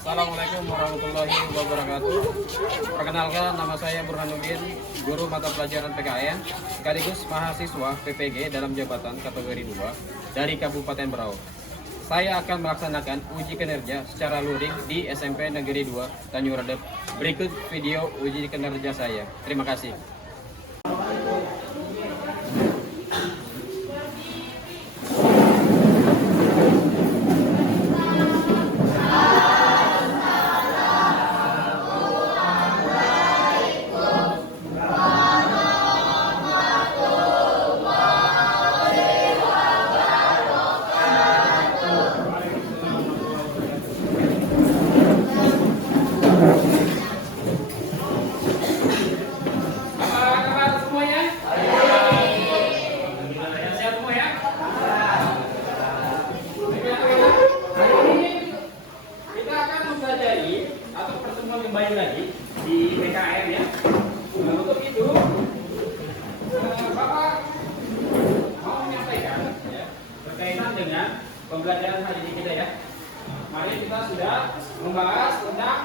Assalamualaikum warahmatullahi wabarakatuh. Perkenalkan, nama saya Burhanuddin, guru mata pelajaran PKN, sekaligus mahasiswa PPG dalam jabatan kategori 2 dari Kabupaten Berau. Saya akan melaksanakan uji kinerja secara luring di SMP Negeri 2 Tanjung Redep. Berikut video uji kinerja saya. Terima kasih. Kembali lagi di PKN ya. Nah, untuk itu Bapak mau menyampaikan ya, berkaitan dengan pembelajaran hari ini kita ya. Kemarin kita sudah membahas tentang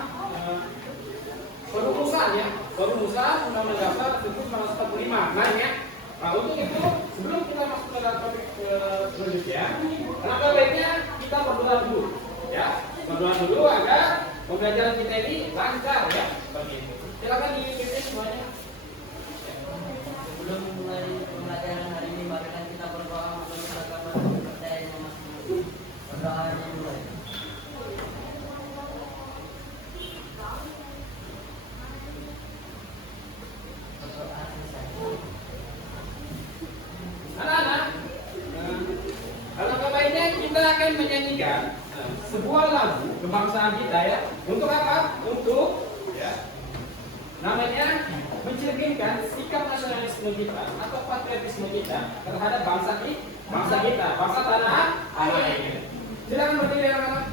perumusan ya, perumusan Undang-Undang Dasar 1945. Nah ya. Nah untuk itu sebelum kita masuk ke dalam topik selanjutnya, kenapa baiknya kita berdoa dulu ya, berdoa dulu agar pembelajaran kita ini lancar ya, seperti itu. Silakan diikuti semuanya. Sebelum mulai pembelajaran hari ini, mari kita berdoa untuk agama dan percaya yang masing-masing. Berdoa yang mulai. Anak-anak, alangkah baiknya kita akan menyanyikan sebuah lagu kebangsaan kita ya. Untuk apa? Untuk ya, namanya mencerminkan sikap nasionalisme kita atau patriotisme kita terhadap bangsa kita, bangsa tanah air. Silakan berdiri anak-anak.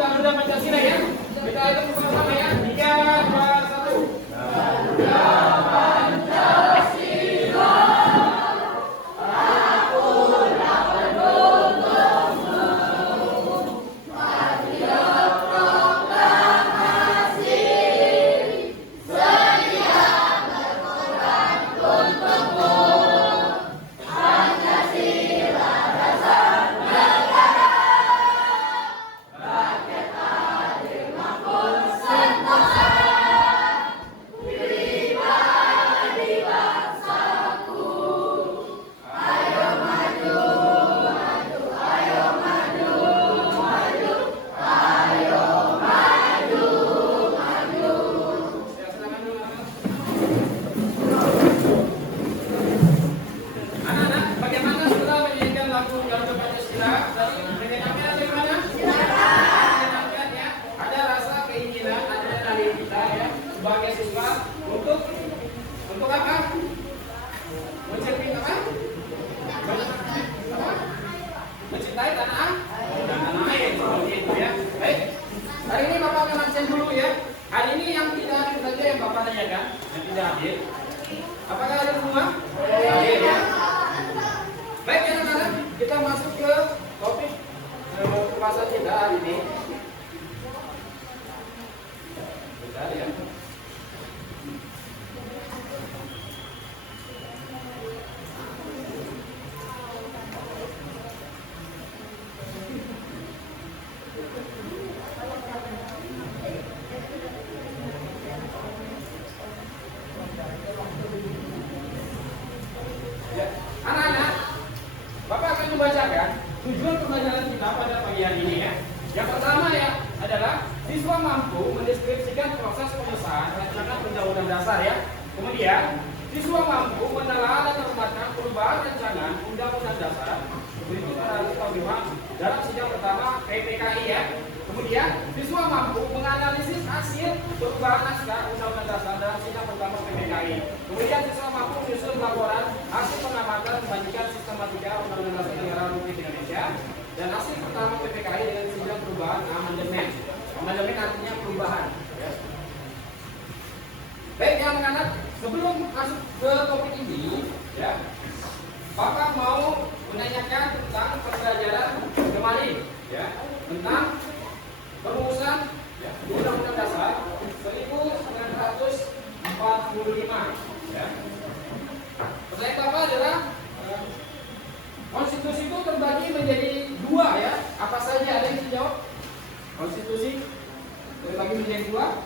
Garuda Pancasila ya. Kita hitung bersama ya. 3, 2, 1. Sebagai siswa untuk apa? Mencermin apa? Mencintai tanah air seperti itu ya. Baik. Hari ini Bapak akan absen dulu ya. Hari ini yang tidak hadir saja yang Bapak tanyakan, yang tidak hadir. Apakah ada semua? Hadir ya. Baik anak-anak, kita masuk ke topik pembahasan kita hari ini. Bentar ya. pengesahan rancangan undang-undang dasar ya. Kemudian siswa mampu menelaah dan menempatkan perubahan rancangan undang-undang dasar berikut harus dalam sidang pertama PPKI ya. Kemudian siswa mampu menganalisis hasil perubahan naskah undang-undang dasar dalam sidang pertama PPKI. Kemudian siswa mampu menyusun laporan hasil pengamatan membandingkan sistematika undang-undang dasar negara Republik Indonesia dan hasil pertama PPKI dengan sidang perubahan amandemen. Amandemen artinya perubahan. Ya. Baik yang anak-anak, sebelum masuk ke topik ini, ya, Bapak mau menanyakan tentang pembelajaran kemarin, ya, tentang perumusan ya, Undang-Undang Dasar 1945. Ya. Pertanyaan Bapak adalah konstitusi itu terbagi menjadi dua ya. Apa saja ada yang bisa jawab? Konstitusi terbagi menjadi dua.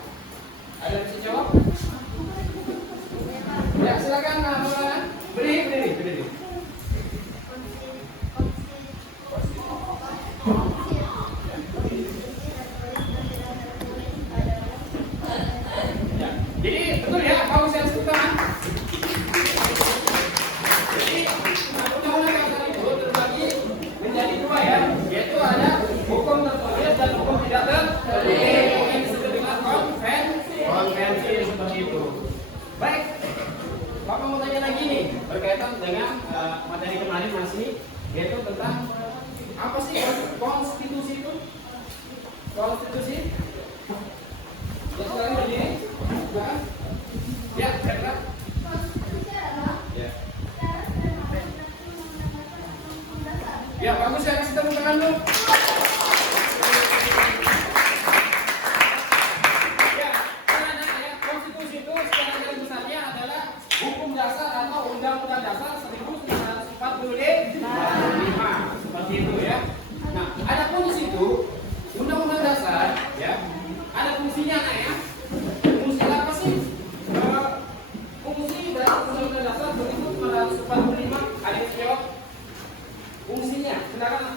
Ada yang bisa jawab? Ya silakan Maulana. Berdiri. Jadi betul ya, kalau saya sebutkan. Jadi undang-undang dasar itu terbagi menjadi dua ya, yaitu ada hukum tertulis dan hukum tidak tertulis. Yang disebut dengan konvensi seperti itu. Baik, Bapak mau tanya lagi nih berkaitan dengan materi kemarin masih, yaitu tentang apa sih konstitusi itu? Konstitusi? Ya sekarang begini. Ya, benar. Ya. Ya, bagus ya, kasih tepuk tangan dulu. Ya, karena ya, konstitusi itu secara garis besarnya adalah hukum dasar atau undang-undang dasar 1945. Seperti itu ya. Nah, ada pun di situ undang-undang dasar ya, ada fungsinya ya. Fungsi apa sih? Fungsi dalam undang-undang dasar 1945 ada yang jawab? Fungsinya, silakan.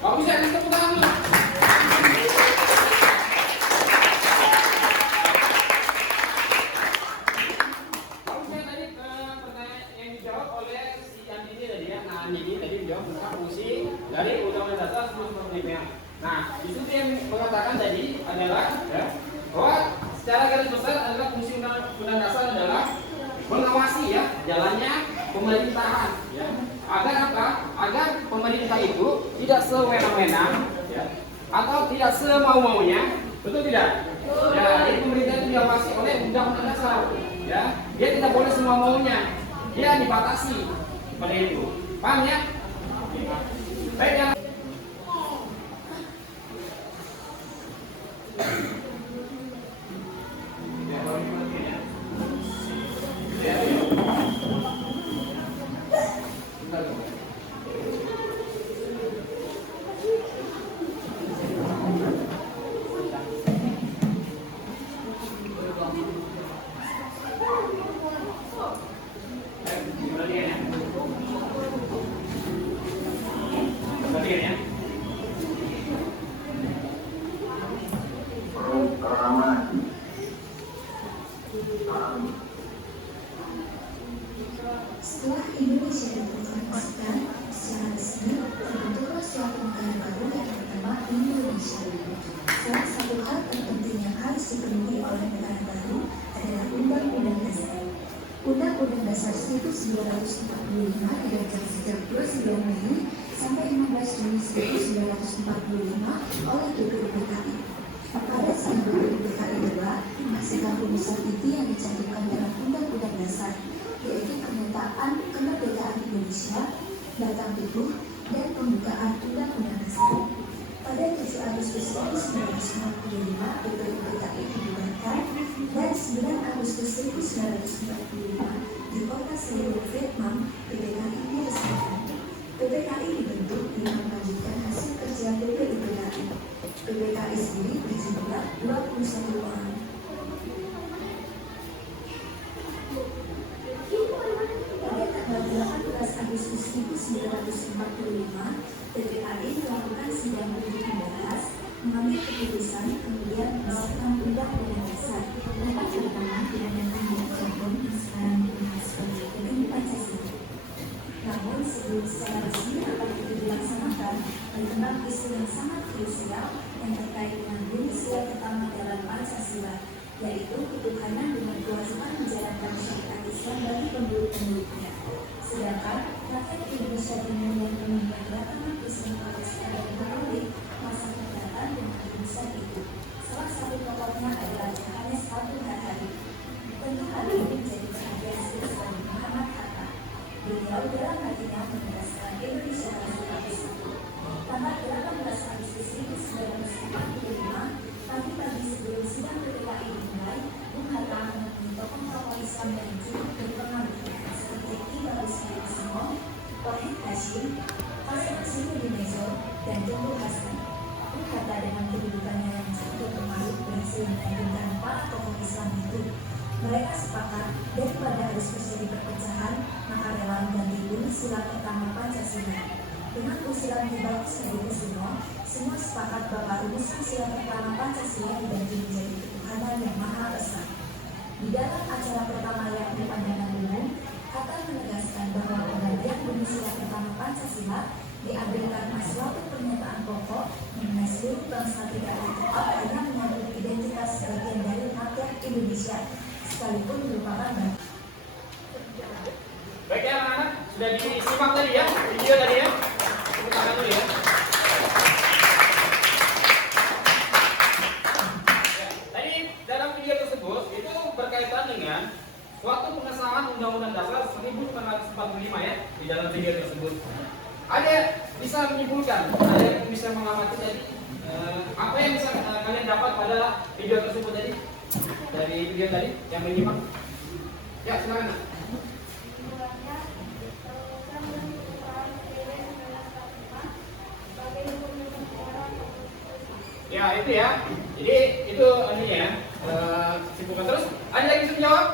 Bagus ya, kita tepuk tangan dulu. Bagus ya, tadi pertanyaan yang dijawab oleh si Andini tadi ya. Nah, Andini tadi menjawab tentang fungsi dari undang-undang dasar 1945. Nah, itu yang mengatakan tadi adalah ya, bahwa secara garis besar adalah fungsi undang-undang dasar adalah mengawasi ya jalannya pemerintahan ya. Agar apa? Agar pemerintah itu tidak sewenang-wenang ya, atau tidak semau-maunya, betul tidak? Ya, jadi pemerintah itu diawasi oleh undang-undang dasar ya. Dia tidak boleh semua maunya, dia dibatasi seperti itu. Paham ya? Baik ya. Setelah Indonesia diproklamasikan secara resmi, terbentuklah suatu negara baru yang bernama Indonesia. Salah satu hal terpenting yang harus dipenuhi oleh negara baru adalah Undang-Undang Dasar. Undang-Undang Dasar 1945 dirancang sejak 29 Mei sampai 15 Juni 1945 oleh DPRI. Pada saat DPRI II menghasilkan rumusan inti yang dicantumkan dalam Undang-Undang Dasar, yaitu pernyataan kemerdekaan Indonesia, batang tubuh, dan pembukaan Undang-Undang Dasar. Pada 7 Agustus 1945, DPRI dibubarkan dan 9 Agustus 1945 di kota Seoul, Vietnam, PPKI diresmikan. PPKI dibentuk dengan melanjutkan hasil kerja PPUPKI. PPKI sendiri berjumlah 21 orang. Pada tanggal 18 Agustus 1945, PPKI melakukan sidang untuk membahas, mengambil keputusan, kemudian mengesahkan Undang-Undang Dasar 45 dengan tanda jargon yang sekarang dibahas sebagai PKI Pancasila. Namun sebelum secara resmi akan itu dilaksanakan, berkembang isu yang sangat krusial yang terkait dengan bunyi sila pertama dalam Pancasila, yaitu ketuhanan dengan kewajiban menjalankan syariat Islam bagi pemeluk-pemeluknya. Sedangkan rakyat Indonesia dimulai dengan berdatangan Islam Protestan dan Katolik masa keberatan dengan keputusan itu. Salah satu tokohnya adalah Johannes Abdul Harari. Tentu hal ini menjadi perhatian serius bagi Muhammad Hatta. Beliau dalam hatinya menegaskan Indonesia harus bersatu. Tanggal 18 Agustus 1945, pagi-pagi sebelum sidang PPKI dimulai, Bung Hatta menemui tokoh-tokoh Islam yang cukup berpengaruh seperti Ki Bagustinus Simo, Wahid Hashim, Hasan Suludineso, dan Tunggul Hasan. Bung Hatta dengan kedudukannya yang cukup berpengaruh berhasil meyakinkan para tokoh Islam itu. Mereka sepakat daripada harus terjadi perpecahan, maka rela mengganti bunyi sila pertama Pancasila. Dengan usulan Ki Bagustinus, semua sepakat bahwa rumus sila pertama Pancasila diganti menjadi ketuhanan yang Maha Esa. Di dalam acara pertama yakni pandangan umum, Hatta menegaskan bahwa penggantian bunyi sila pertama Pancasila diambil karena suatu pernyataan pokok mengenai seluruh bangsa tidak tepat hanya menyangkut identitas sebagian dari rakyat Indonesia, sekalipun merupakan bangsa. Baik ya anak-anak, sudah disimak tadi ya video tadi ya. Tepuk tangan dulu ya. Tadi dalam video tersebut itu berkaitan dengan suatu pengesahan Undang-Undang Dasar 1945 ya di dalam video tersebut. Ada bisa menyimpulkan, ada yang bisa mengamati tadi apa yang bisa kalian dapat pada video tersebut tadi dari video tadi yang menyimak. Ya silakan. Ya itu ya. Jadi itu ininya ya. Simpulkan terus. Ada lagi yang menjawab?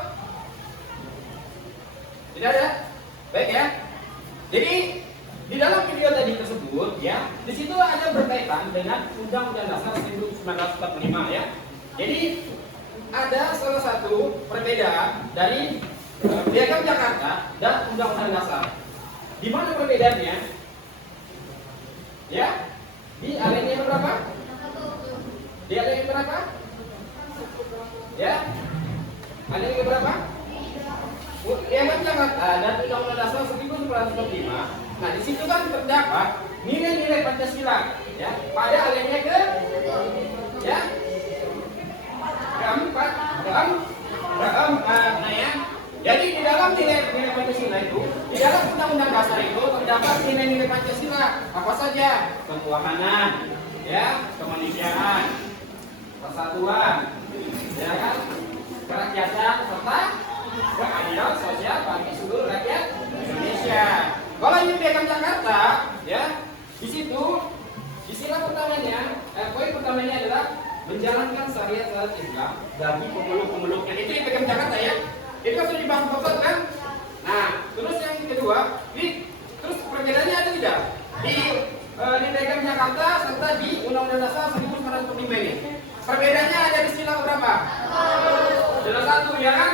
Tidak ada. Baik ya. Jadi di dalam video tadi tersebut ya, di situ ada berkaitan dengan Undang-Undang Dasar 1945 ya. Jadi ada salah satu perbedaan dari Piagam Jakarta dan Undang-Undang Dasar. Di mana perbedaannya? Ya, di alinea berapa? Di alinea berapa? Ya, alinea berapa? Piagam Jakarta dan Undang-Undang Dasar 1945. Nah, di situ kan terdapat nilai-nilai Pancasila. Ya, pada alinea ke? Ya, keempat. Nah ya. Jadi di dalam nilai-nilai Pancasila itu, di dalam Undang-Undang Dasar itu terdapat nilai-nilai Pancasila apa saja? Ketuhanan, ya, kemanusiaan, persatuan, ya kan, kerakyatan serta keadilan sosial bagi seluruh rakyat Indonesia. Kalau ini Piagam Jakarta, ya, di situ di sila pertamanya, poin pertamanya adalah menjalankan syariat Islam bagi pemeluk-pemeluknya. Itu yang Piagam Jakarta ya. Itu kan sudah dibahas bersama kan? Nah, terus yang kedua, terus perbedaannya ada tidak? Di Piagam Jakarta serta di Undang-Undang Dasar 1945 ini. Perbedaannya ada di sila berapa? Sila 1 ya kan?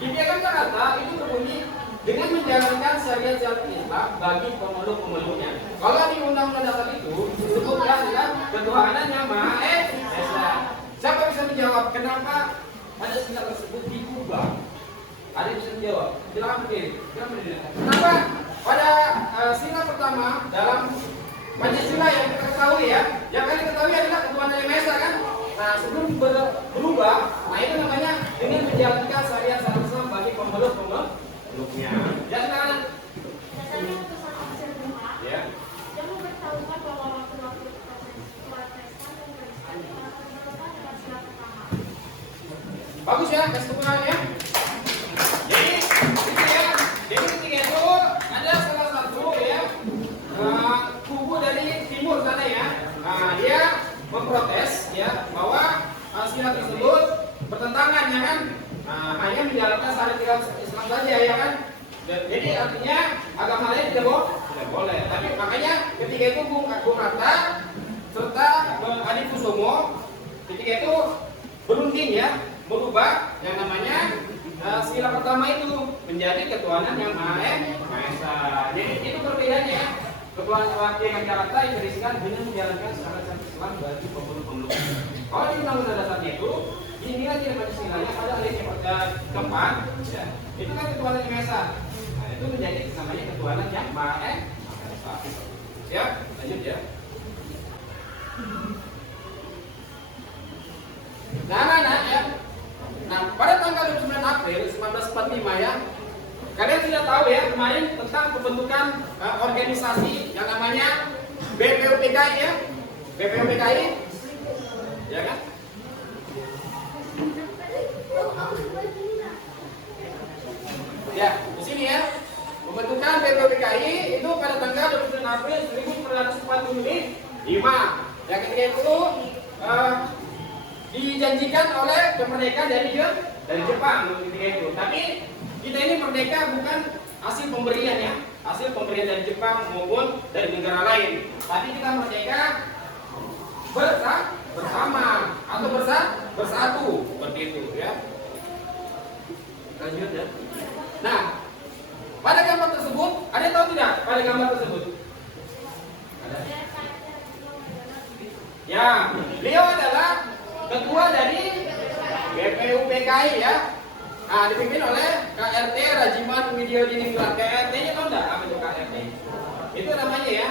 Di Piagam Jakarta itu berbunyi dengan menjalankan syariat Islam bagi pemeluk-pemeluknya. Kalau di Undang-Undang Dasar itu disebutkan adalah ketuhanan yang Maha Esa. Siapa bisa menjawab kenapa pada sila tersebut diubah? Ada yang bisa menjawab? Silakan berdiri. Kenapa pada sila pertama dalam Pancasila yang kita ketahui ya, yang kalian ketahui adalah ketuhanan yang Maha Esa kan? Nah, sebelum berubah, nah itu namanya dengan menjalankan syariat Islam bagi pemeluk-pemeluknya. Ya silakan. Ya. Bagus ya, kasih tepuk tangan ya. Jadi, itu ya. agama lain tidak boleh? Tidak boleh. Tapi makanya ketika itu Bung Hatta serta Adi Kusumo ketika itu berunding ya merubah yang namanya sila pertama itu menjadi ketuhanan yang Maha Esa. Jadi itu perbedaannya. Ketuhanan Rakyat Jakarta yang berisikan dengan menjalankan syarat Islam bagi pemeluk-pemeluk. Kalau di undang-undang dasarnya itu inilah tidak Pancasilanya pada ayat yang keempat, ya, itu kan ketuhanan yang Esa. Nah, itu menjadi namanya ketuhanan yang Maha Esa. Ya, lanjut ya. Nah, ya. Nah, pada tanggal 29 April 1945 ya, kalian sudah tahu ya kemarin tentang pembentukan organisasi yang namanya BPUPKI ya, BPUPKI, ya kan? Ya, di sini ya, pembentukan BPUPKI itu pada tanggal 29 April 1945. Ya, ketika itu dijanjikan oleh kemerdekaan dari Jepang ketika itu. Tapi kita ini merdeka bukan hasil pemberian ya, hasil pemberian dari Jepang maupun dari negara lain. Tapi kita merdeka bersama atau bersatu seperti itu ya. Lanjut ya. Nah, pada gambar tersebut ada yang tahu tidak pada gambar tersebut? Ada. Ya, beliau adalah ketua dari BPUPKI ya. Nah, dipimpin oleh KRT Rajiman Widyodiningrat. KRT-nya tahu enggak apa itu KRT? Itu namanya ya.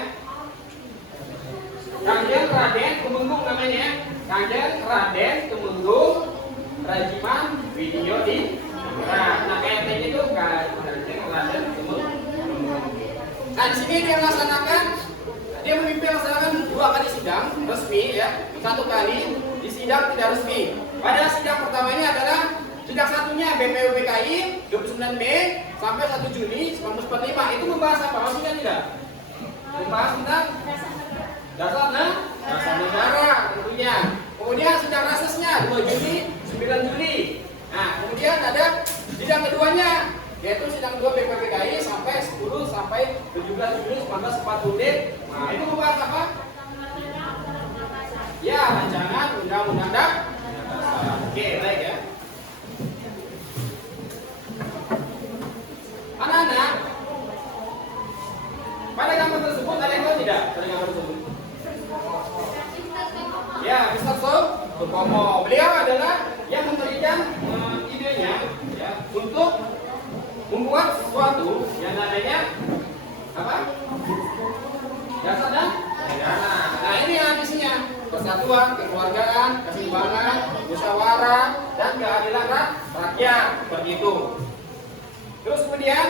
Kanjeng Raden Tumenggung namanya ya. Kanjeng Raden Tumenggung Rajiman Widyodiningrat. Nah, KRT-nya itu Kanjeng Raden Tumenggung. Nah, di sini dia memimpin melaksanakan 2 kali sidang resmi ya. 1 kali di sidang tidak resmi. Pada sidang pertamanya adalah sidang satunya BPUPKI 29 Mei sampai 1 Juni 1945. Itu membahas apa? Maksudnya tidak? Membahas tentang dasar negara tentunya. Kemudian sidang rasesnya 2 Juni 9 Juli. Nah, kemudian ada sidang keduanya yaitu sidang 2 BPUPKI sampai 10 sampai 17 Juli 1945. Nah, itu membahas apa? Ya, rancangan undang-undang dasar. Oke, baik ya. Anak-anak, pada gambar tersebut ada yang tahu tidak? Pada gambar tersebut? Ya, Mr. Supomo. Beliau adalah yang memberikan idenya ya, untuk membuat sesuatu yang namanya apa? Dasar negara. Nah, ini isinya persatuan, kekeluargaan, keseimbangan, musyawarah, dan keadilan rakyat seperti itu. Terus kemudian,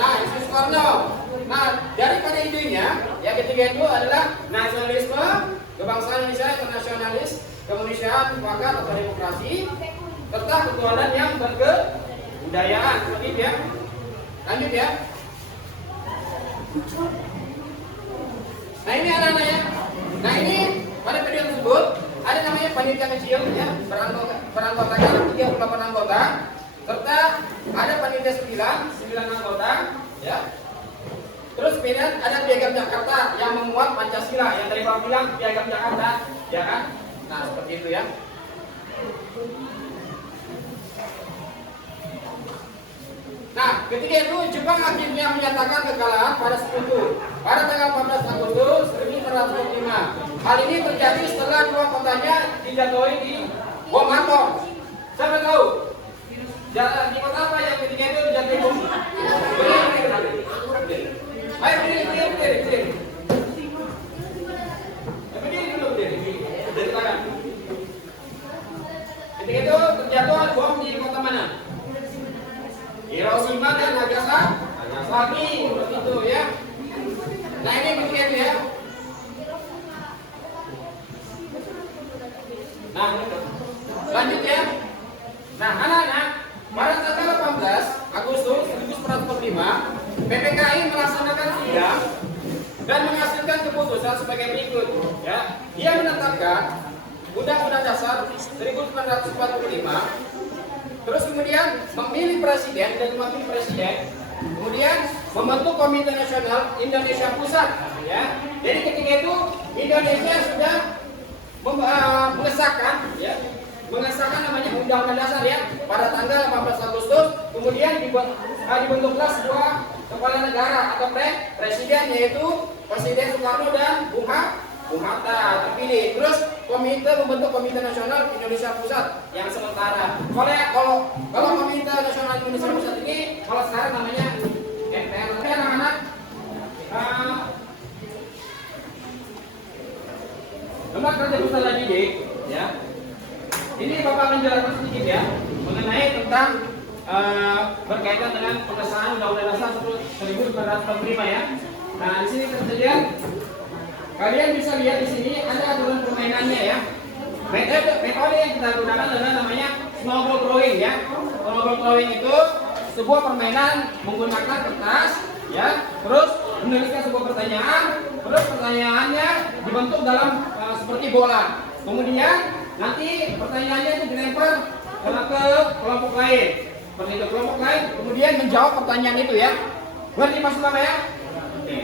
nah, Isu Soekarno. Nah, daripada idenya, yang ketiga itu adalah nasionalisme, kebangsaan Indonesia, internasionalis, kemanusiaan, kebangsaan atau demokrasi, serta ketuhanan yang berkebudayaan. Seperti itu ya. Lanjut ya. Nah, ini anak-anak ya. Nah, ini pada video tersebut ada namanya panitia kecil ya, beranggotakan 38 anggota, serta ada panitia 9 anggota ya. Terus kemudian ada Piagam Jakarta yang memuat Pancasila, yang tadi Pak bilang Piagam Jakarta, ya kan? Nah, seperti itu ya. Nah, ketika itu Jepang akhirnya menyatakan kekalahan pada Sekutu pada tanggal 14 Agustus 1945. Hal ini terjadi setelah 2 kotanya dijatuhi di bom atom. Siapa tahu? Di kota apa yang ketika itu dijatuhi bom? Ayo berdiri. Berdiri dulu, berdiri. Dari tangan. Ketika itu terjatuh bom di kota mana? Hiroshima dan Nagasaki, seperti itu ya. Nah, ini kemudian ya. Nah, lanjut ya. Nah, anak-anak, pada tanggal 18 Agustus 1945, PPKI melaksanakan sidang dan menghasilkan keputusan sebagai berikut. Ya, dia menetapkan Undang-Undang Dasar 1945 Terus kemudian memilih presiden dan wakil presiden. Kemudian membentuk Komite Nasional Indonesia Pusat. Ya. Jadi ketika itu Indonesia sudah mengesahkan namanya Undang-Undang Dasar ya pada tanggal 18 Agustus. Kemudian dibentuklah sebuah kepala negara atau presiden, yaitu Presiden Soekarno dan Bung Hatta terpilih. Terus membentuk Komite Nasional Indonesia Pusat yang sementara. Kalau Komite Nasional Indonesia Pusat ini kalau sekarang namanya MPR. Tapi anak-anak lembaga kerja pusat didik ya. Ini Bapak menjelaskan sedikit ya mengenai tentang berkaitan dengan pengesahan Undang-Undang Dasar 1945 ya. Nah, di sini tersedia kalian bisa lihat di sini ada aturan permainannya ya. Metode yang kita gunakan adalah namanya snowball throwing ya. Snowball throwing itu sebuah permainan menggunakan kertas ya, terus menuliskan sebuah pertanyaan, terus pertanyaannya dibentuk dalam seperti bola. Kemudian nanti pertanyaannya itu dilempar ke kelompok lain. Seperti itu, kelompok lain kemudian menjawab pertanyaan itu ya. Ngerti maksud apa ya? Oke.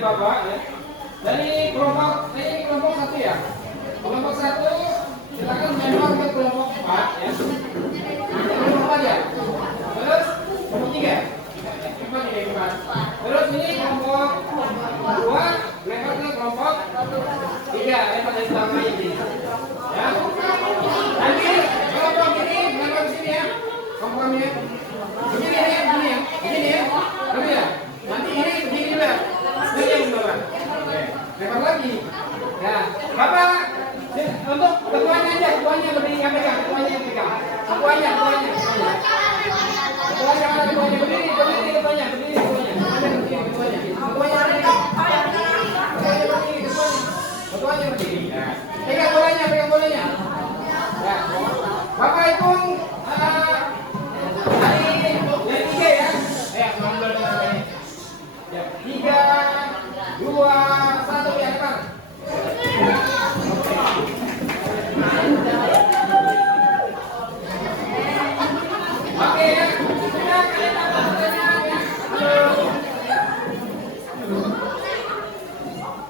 Bapak ya. Dari kelompok satu ya. Kelompok satu silakan menembak ke kelompok 4 ya. Kelompok 4 ya. Terus kelompok 3. Terus ini kelompok 2 lempar ke kelompok 3, lempar dari belakang ini. Ya. Nanti kelompok ini lempar ke sini ya. Kelompoknya. Begini ya. Begini ya. Nanti ini begini juga. Lempar lagi. Ya, Bapak untuk ketuanya aja, ketuanya berdiri yang pegang, ketuanya yang pegang. Ketuanya mana ketuanya berdiri ketuanya. Ketuanya berdiri. Pegang bolanya. Ya. Bapak hitung dari 3 ya. Ya, 3, 2, 1 ya, Pak. Oke ya. Sudah kalian dapat pertanyaan ya.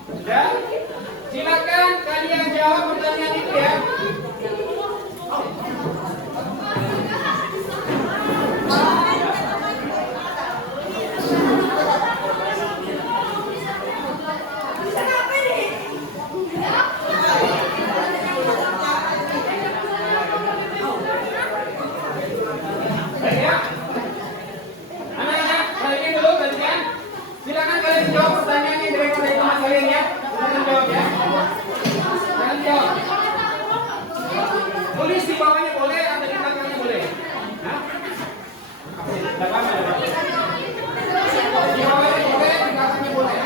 Sudah. Silakan kalian jawab pertanyaan itu ya. Silakan kalian jawab pertanyaan yang direkam dari teman kalian ya. Silakan jawab ya. Silakan jawab. Tulis di bawahnya boleh atau di belakangnya boleh. Hah? Di bawahnya boleh, di belakangnya boleh.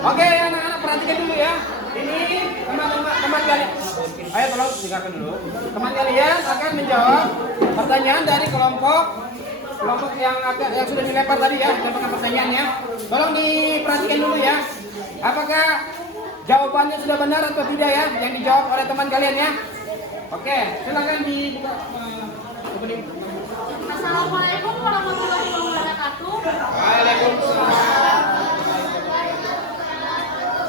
Oke, anak-anak perhatikan dulu ya. Ini teman kalian. Ayo tolong dengarkan dulu. Teman kalian akan menjawab pertanyaan dari kelompok yang sudah dilempar tadi ya, lemparkan pertanyaannya. Tolong diperhatikan dulu ya. Apakah jawabannya sudah benar atau tidak ya yang dijawab oleh teman kalian ya? Oke, silakan dibuka. Assalamualaikum warahmatullahi wabarakatuh. Waalaikumsalam.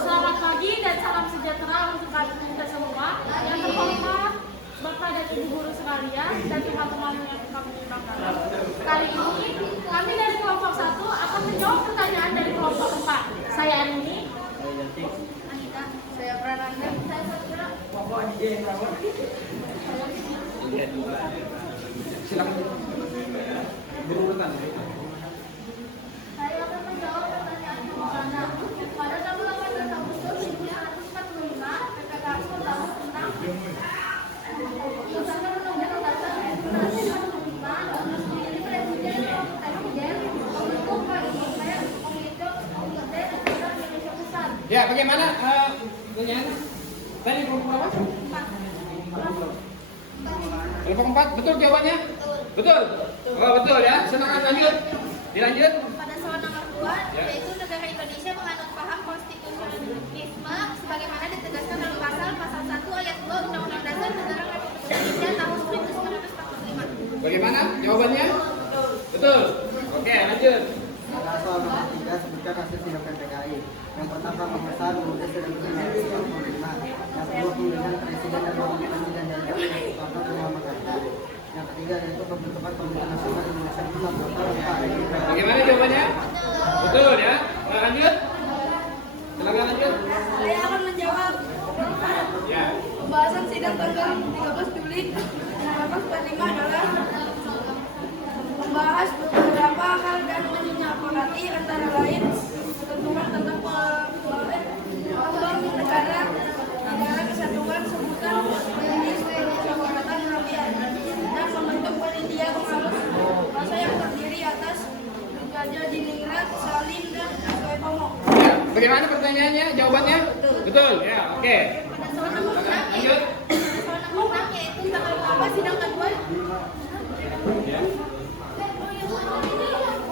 Selamat pagi dan salam sejahtera untuk kita semua. Yang terhormat Bapak dan Ibu guru sekalian dan teman-teman yang kami banggakan. Kali ini kami dari kelompok 1 akan menjawab pertanyaan dari kelompok 4. Saya Anini. Anita. Saya Prananda. Saya Sastra. Silakan. Berurutan. Saya akan menjawab pertanyaan pertama. Pada tanggal 18 Agustus 1945, PPKI bertahu tentang Undang-Undang Undang-Undang Dasar 1945 dan menjadi presiden untuk Indonesia Indonesia Pusat. Ya, bagaimana pertanyaan? Tadi kelompok apa? Kelompok 4, betul jawabannya? Betul. Oh, betul ya. Silakan lanjut. Dilanjut. Pada soal nomor 2, yaitu negara Indonesia menganut paham konstitusionalisme sebagaimana ditegaskan dalam pasal 1 ayat 2 Undang-Undang Dasar Negara Republik Indonesia tahun 1945. Bagaimana jawabannya? Betul. Oke, lanjut. Pada soal nomor 3, sebutkan hasil sidang PPKI. Yang pertama, pengesahan UUD 1945. Yang kedua, pemilihan presiden dan wakil presiden dari Soekarno dan Muhammad Hatta. Yang ketiga, yaitu pembentukan Komite Nasional Indonesia Pusat Kota. Bagaimana jawabannya? Betul ya. Lanjut. Silakan lanjut. Saya akan menjawab. Ya. Pembahasan sidang tanggal 13 Juli 1945 adalah membahas beberapa hal dan menyepakati antara lain ketentuan tentang pembangunan negara, negara kesatuan, sebutan jenis kemusyawaratan rakyat, dan membentuk panitia pengawas masa yang terdiri atas Raja Diningrat, Salim, dan Soepomo. Ya. Bagaimana pertanyaannya? Jawabannya? Betul. Ya. Oke. Pada soal nomor 6 Lanjut. yaitu tanggal berapa sidang kedua. Ya.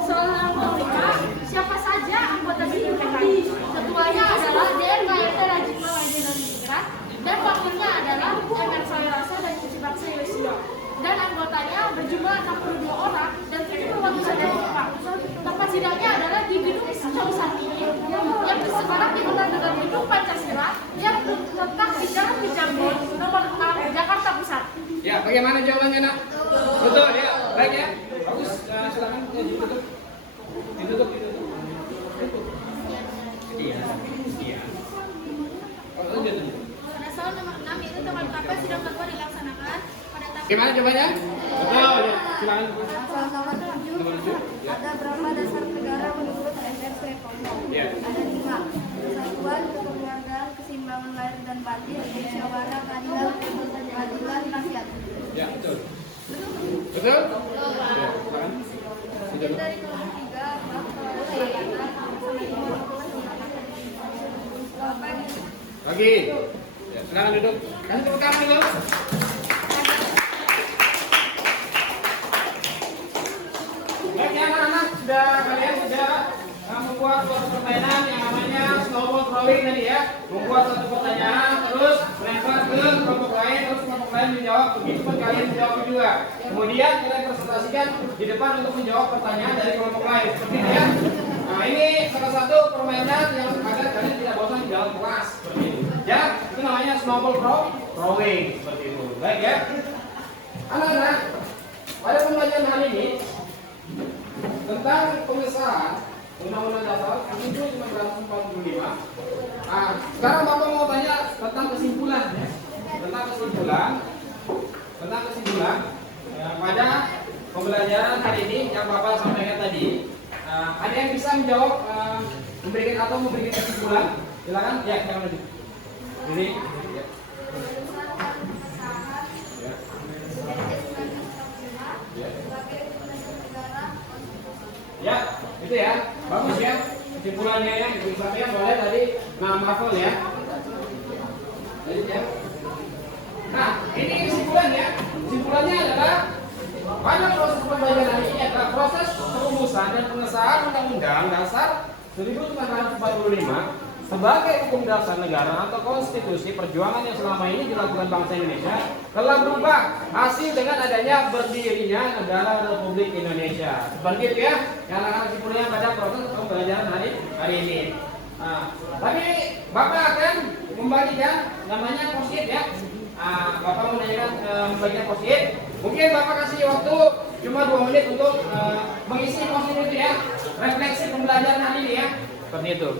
Soal nomor 5, siapa saja anggota sidang PKI? Ketuanya adalah DRKIT Rajima Wajiningrat dan wakilnya adalah MR Soerasa dan Cici Baksa Yosio. Dan anggotanya berjumlah 62 orang dan itu perwakilan dari Jepang. Tempat sidangnya adalah di Gedung Sosati yang sekarang dikenal dengan Gedung Pancasila yang terletak di Jalan Kejambon nomor 6 Jakarta Pusat. Ya, bagaimana jawabannya, Nak? Betul ya. Baik ya. Bagus. Silakan ditutup. Ditutup. Iya. Iya. Oh, lanjut. Pada soal nomor 6 yaitu tanggal berapa sidang kedua dilaksanakan. Pada tanggal Gimana jawabannya? Betul ya. Silakan. soal nomor 7 Nomor 7. Ya. ada berapa dasar negara menurut MRC Kongo? Ya. Ada 5. Persatuan, kekeluargaan, keseimbangan lahir dan batin, musyawarah, keadilan rakyat. Ya, betul. Betul? Ya, silakan. Sudah. Dari kelompok 3, Lagi. Ya, silakan duduk. Kasih tepuk tangan dulu. Baik ya anak-anak, kalian sudah membuat suatu pertanyaan yang namanya snowball throwing tadi ya. Membuat satu pertanyaan, terus lempar ke kelompok lain, terus kelompok lain menjawab. Begitu pun kalian menjawab juga. Kemudian kalian presentasikan di depan untuk menjawab pertanyaan dari kelompok lain. Seperti itu ya. Nah ini salah satu permainan yang agar kalian tidak bosan di dalam kelas. Seperti itu. Ya, itu namanya snowball throwing. Seperti itu. Baik ya. Anak-anak, pada pembelajaran hari ini tentang pengesahan Undang-Undang Dasar 1945. Nah, sekarang Bapak mau tanya tentang kesimpulan ya. Tentang kesimpulan pada pembelajaran hari ini yang Bapak sampaikan tadi. Ada yang bisa menjawab memberikan kesimpulan? Silakan. Ya, silakan lanjut. Ini. Ya. Ya. Ya, itu ya. Bagus ya. kesimpulannya ya, saya boleh tadi hafal ya. Jadi ya. Nah, ini kesimpulannya. Kesimpulannya adalah pada proses pembelajaran ini adalah proses perumusan dan pengesahan Undang-Undang Dasar 1945 sebagai hukum dasar negara atau konstitusi. Perjuangan yang selama ini dilakukan bangsa Indonesia telah berubah hasil dengan adanya berdirinya negara Republik Indonesia. Seperti itu ya, yang akan kesimpulannya pada proses pembelajaran hari ini. Nah, tapi Bapak akan membagikan namanya post-it ya. Bapak menanyakan membagikan post-it. Mungkin Bapak kasih waktu cuma 2 menit untuk mengisi post-it itu ya. Refleksi pembelajaran hari ini ya. Seperti itu.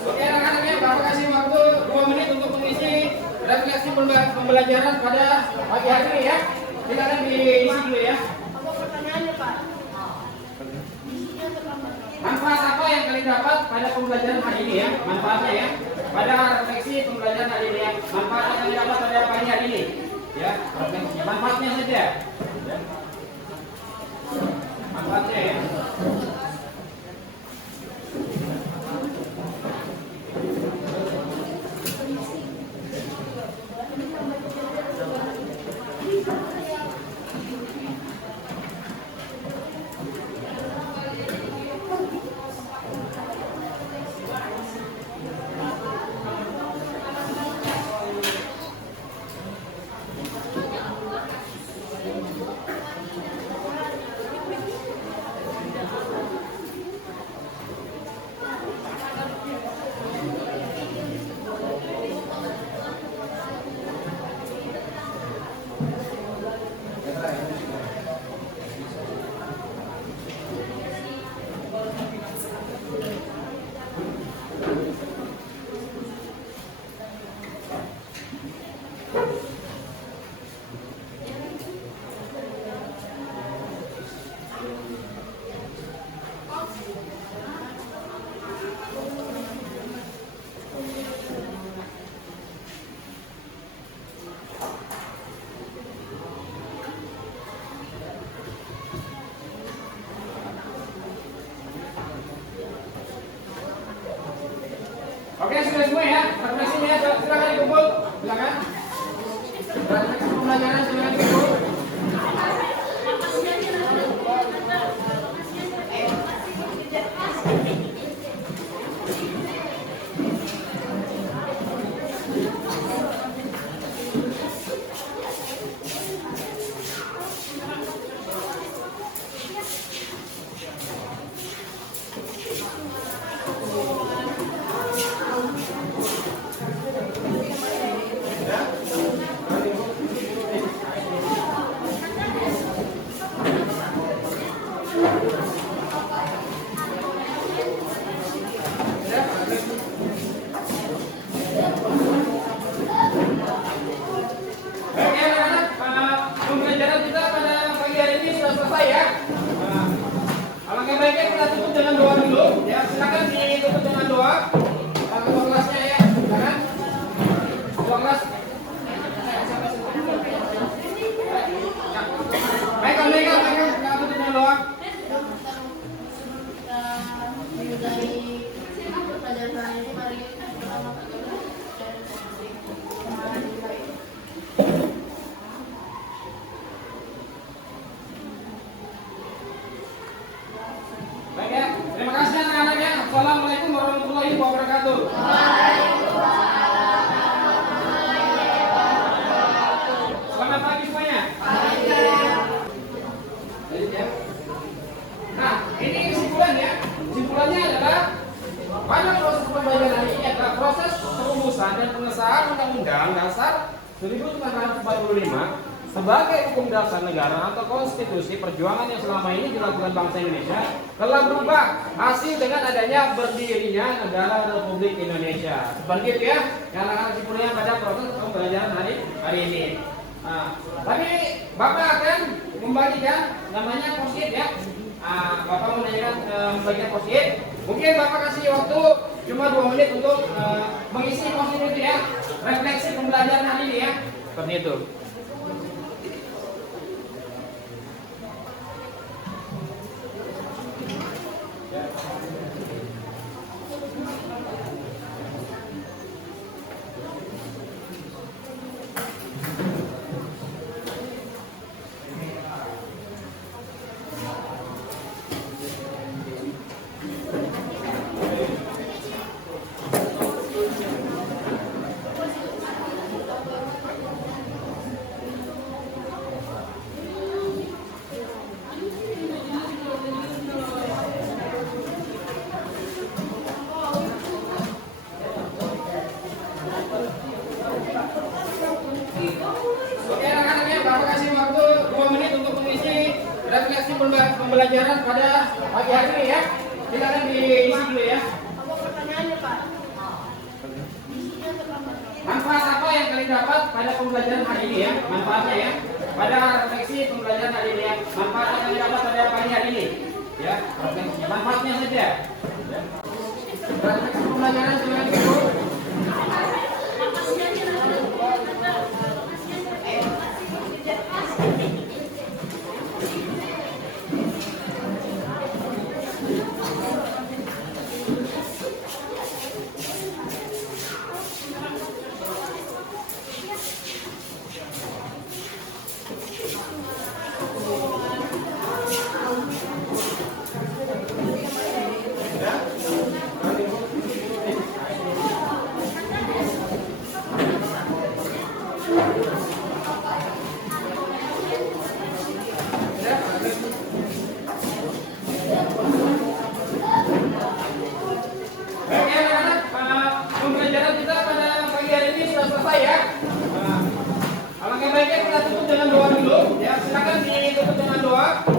Oke anak-anak ya, Bapak kasih waktu 2 menit untuk mengisi refleksi pembelajaran pada pagi hari ini ya. Silakan diisi dulu ya. Apa pertanyaannya, Pak? Manfaat apa yang kalian dapat pada pembelajaran hari ini ya? Manfaatnya ya. Pada refleksi pembelajaran hari ini ya. Manfaat yang kalian dapat pada pagi hari ini. Ya, refleksinya. Manfaatnya saja. Ya. Manfaatnya ya. Oke, sudah semua ya. Refleksinya silakan dikumpul. Silakan. Refleksi pembelajaran silakan dikumpul. keputusan dan pengesahan Undang-Undang Dasar 1945 sebagai hukum dasar negara atau konstitusi, perjuangan yang selama ini dilakukan bangsa Indonesia telah berubah hasil dengan adanya berdirinya negara Republik Indonesia. Seperti itu ya, yang akan dimulai pada proses pembelajaran hari ini. Nah, tapi Bapak akan membagikan namanya post-it ya. Bapak menanyakan membagikan post-it. Mungkin Bapak kasih waktu cuma 2 menit untuk mengisi post-it itu ya. Refleksi pembelajaran hari ini ya. Seperti itu. Oke anak-anak ya, Bapak kasih waktu 2 menit untuk mengisi refleksi pembelajaran pada pagi hari ini ya. Silakan diisi dulu ya. Apa pertanyaannya, Pak? Manfaat apa yang kalian dapat pada pembelajaran hari ini ya? Manfaatnya ya. Pada refleksi pembelajaran hari ini ya. Manfaat yang kalian dapat pada pagi hari ini ya. Refleksi. Manfaatnya saja. Ya. Refleksi pembelajaran silakan Ibu. Oke anak-anak, pembelajaran kita pada pagi hari ini sudah selesai ya. Alangkah baiknya kita tutup dengan doa dulu ya. Silakan ditutup dengan doa.